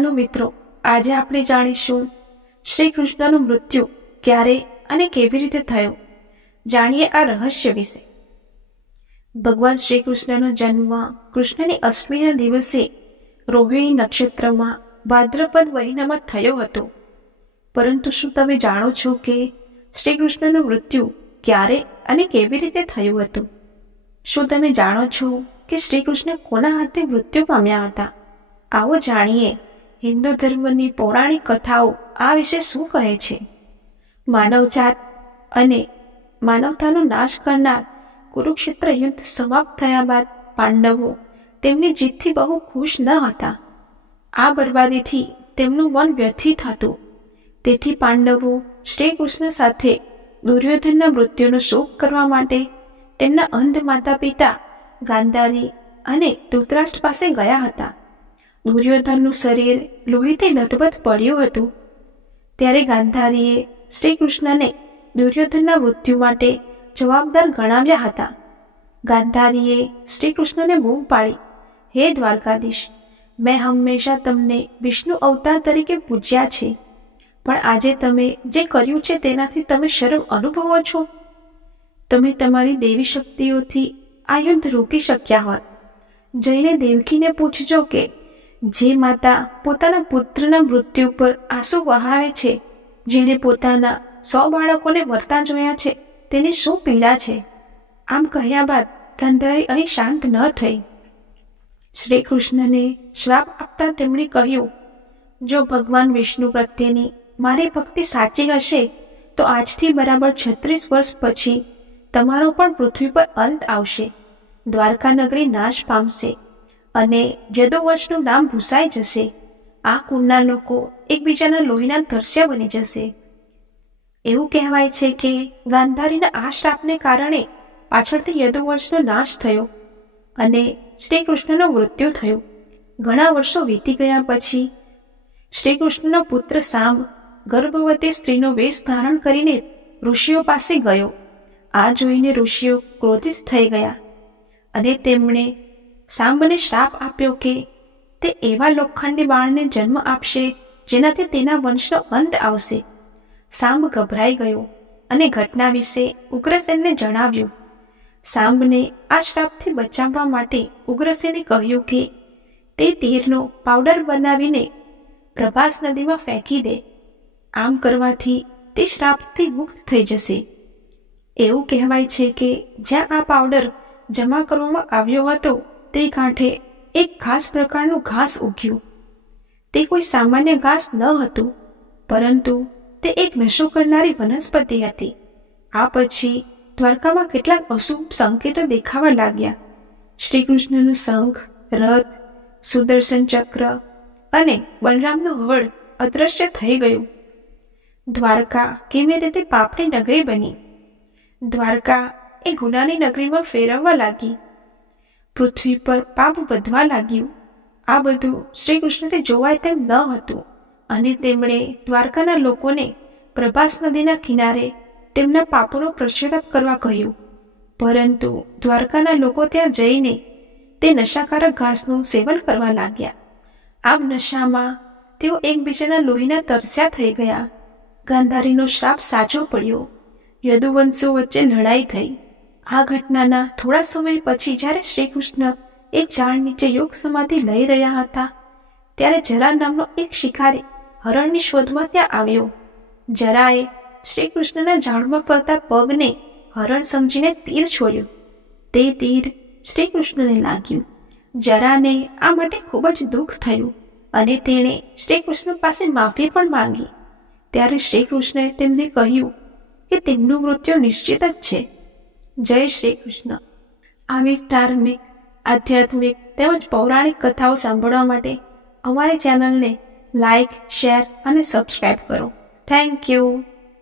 ચાલો મિત્રો, આજે આપણે જાણીશું શ્રી કૃષ્ણનું મૃત્યુ ક્યારે અને કેવી રીતે થયું. જાણીએ આ રહસ્ય વિશે. ભગવાન શ્રી કૃષ્ણનો જન્મ કૃષ્ણની અષ્ટમીના દિવસે રોહિણી નક્ષત્રમાં ભાદ્રપદ મહિનામાં થયો હતો. પરંતુ શું તમે જાણો છો કે શ્રી કૃષ્ણનું મૃત્યુ ક્યારે અને કેવી રીતે થયું હતું? શું તમે જાણો છો કે શ્રી કૃષ્ણ કોના હાથે મૃત્યુ પામ્યા હતા? આવો જાણીએ હિન્દુ ધર્મની પૌરાણિક કથાઓ આ વિશે શું કહે છે? માનવજાત અને માનવતાનો નાશ કરનાર કુરુક્ષેત્ર યુદ્ધ સમાપ્ત થયા બાદ પાંડવો તેમની જીતથી બહુ ખુશ ન હતા. આ બરબાદીથી તેમનું મન વ્યથિત હતું. તેથી પાંડવો શ્રી કૃષ્ણ સાથે દુર્યોધનના મૃત્યુનો શોક કરવા માટે તેમના અંધ માતા પિતા ગાંધારી અને ધૃતરાષ્ટ્ર પાસે ગયા હતા. દુર્યોધનનું શરીર લોહીથી લથબથ પડ્યું હતું. ત્યારે ગાંધારીએ શ્રી કૃષ્ણને દુર્યોધનના મૃત્યુ માટે જવાબદાર ગણાવ્યા હતા. ગાંધારીએ શ્રી કૃષ્ણને બૂમ પાડી. હે દ્વારકાધીશ, મેં હંમેશા તમને વિષ્ણુ અવતાર તરીકે પૂજ્યા છે. પણ આજે તમે જે કર્યું છે તેનાથી તમે શરમ અનુભવો છો? તમે તમારી દેવી શક્તિઓથી આ યુદ્ધ રોકી શક્યા હોત. જઈને દેવકીને પૂછજો કે જે માતા પોતાના પુત્રના મૃત્યુ પર આંસુ વહાવે છે. જેણે પોતાના સો બાળકોને મરતા જોયા છે. તેને શું પીડા છે? આમ કહ્યા બાદ ગંધારી અહીં શાંત ન થઈ. શ્રી કૃષ્ણને શ્રાપ આપતા તેમણે કહ્યું, જો ભગવાન વિષ્ણુ પ્રત્યેની મારી ભક્તિ સાચી હશે, તો આજથી બરાબર છત્રીસ વર્ષ પછી તમારો પણ પૃથ્વી પર અંત આવશે. દ્વારકા નગરી નાશ પામશે. અને યદુવંશનું નામ ભૂસાઈ જશે, આ કુળના લોકો એકબીજાના લોહીના તરસ્યા બની જશે. એવું કહેવાય છે કે ગાંધારીના આ શ્રાપને કારણે પાછળથી યદુવંશનો નાશ થયો અને શ્રી કૃષ્ણનું મૃત્યુ થયું. ઘણા વર્ષો વીતી ગયા પછી શ્રી કૃષ્ણનો પુત્ર સામ ગર્ભવતી સ્ત્રીનો વેશ ધારણ કરીને ઋષિઓ પાસે ગયો. આ જોઈને ઋષિઓ ક્રોધિત થઈ ગયા અને તેમણે સાંબને શ્રાપ આપ્યો કે તે એવા લોખંડી બાળને જન્મ આપશે જેનાથી તેના વંશનો અંત આવશે. સાંબ ગભરાઈ ગયો અને ઘટના વિશે ઉગ્રસેનને જણાવ્યું. સાંબને આ શ્રાપથી બચાવવા માટે ઉગ્રસેને કહ્યું કે તે તીરનો પાવડર બનાવીને પ્રભાસ નદીમાં ફેંકી દે. આમ કરવાથી તે શ્રાપથી મુક્ત થઈ જશે. એવું કહેવાય છે કે જ્યાં આ પાવડર જમા કરવામાં આવ્યો હતો તે કાંઠે એક ખાસ પ્રકારનું ઘાસ ઉગ્યું. તે કોઈ સામાન્ય ઘાસ ન હતું, પરંતુ તે એક નશો કરનારી વનસ્પતિ હતી. આ પછી દ્વારકામાં કેટલાક અશુભ સંકેતો દેખાવા લાગ્યા. શ્રી કૃષ્ણનું શંખ, રથ, સુદર્શન ચક્ર અને બલરામનું વડ અદૃશ્ય થઈ ગયું. દ્વારકા કેવી રીતે પાપની નગરી બની? દ્વારકા એ ગુનાની નગરીમાં ફેરવવા લાગી. પૃથ્વી પર પાપ વધવા લાગ્યું. આ બધું શ્રી કૃષ્ણને જોવાય તેમ ન હતું અને તેમણે દ્વારકાના લોકોને પ્રભાસ નદીના કિનારે તેમના પાપોનો પશ્ચાતાપ કરવા કહ્યું. પરંતુ દ્વારકાના લોકો ત્યાં જઈને તે નશાકારક ઘાસનું સેવન કરવા લાગ્યા. આમ નશામાં તેઓ એકબીજાના લોહીના તરસ્યા થઈ ગયા. ગાંધારીનો શ્રાપ સાચો પડ્યો. યદુવંશો વચ્ચે લડાઈ થઈ. આ ઘટનાના થોડા સમય પછી જ્યારે શ્રી કૃષ્ણ એક ઝાડ નીચે યોગ સમાધિ લઈ રહ્યા હતા, ત્યારે જરા નામનો એક શિકારી હરણની શોધમાં ત્યાં આવ્યો. જરાએ શ્રી કૃષ્ણના ઝાડમાં ફરતા પગને હરણ સમજીને તીર છોડ્યું. તે તીર શ્રી કૃષ્ણને લાગ્યું. જરાને આ માટે ખૂબ જ દુઃખ થયું અને તેણે શ્રી કૃષ્ણ પાસે માફી પણ માંગી. ત્યારે શ્રી કૃષ્ણએ તેમને કહ્યું કે તેમનું મૃત્યુ નિશ્ચિત જ છે. જય શ્રી કૃષ્ણ. આવી ધાર્મિક, આધ્યાત્મિક તેમજ પૌરાણિક કથાઓ સાંભળવા માટે અમારી ચેનલને લાઈક, શેર અને સબસ્ક્રાઈબ કરો. Thank you.